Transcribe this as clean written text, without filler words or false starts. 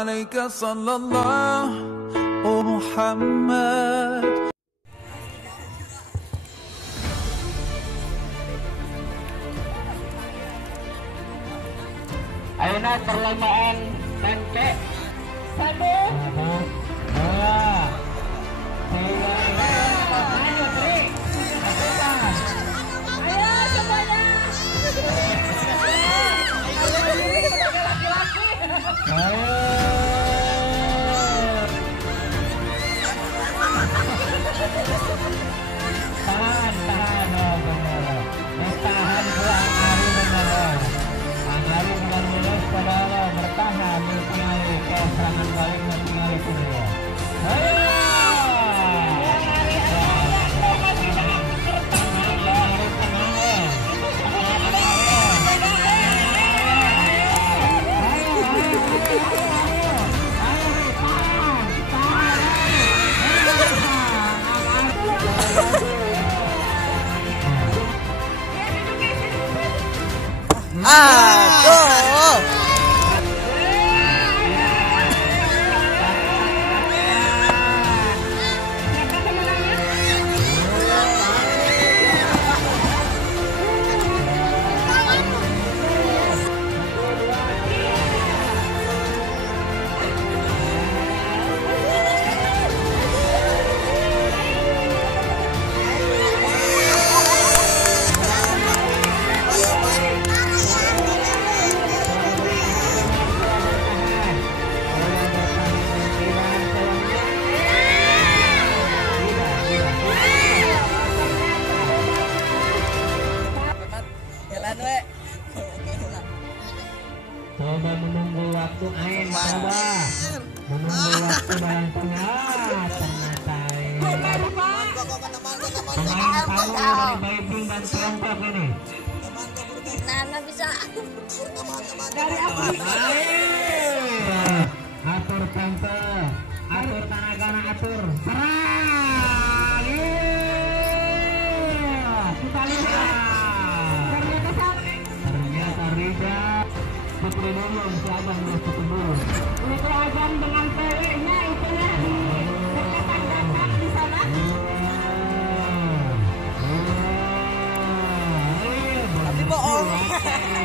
عليك صلى الله محمد. Ayeuna perlombaan tempe 1, 2, 3, ayo Tri, ayo semuanya, tahan pulang hari benar. Hari bulan mulai saudara bertahan mentinggali ke serangan balik mentinggali semua. Coba menunggu waktu air, coba menunggu waktu dalam tengah ternyata pemain kamu dari Beijing dan Tiongkok ini. Nana bisa Dari Afrika. Atur tempo, atur tanagana, atur serang. Kita lihat. Ternyata Rida Putri Nunung si Abang udah cukup dulu. Itu Abang dengan PW-nya itunya. Dekat di sana. Tapi bohong.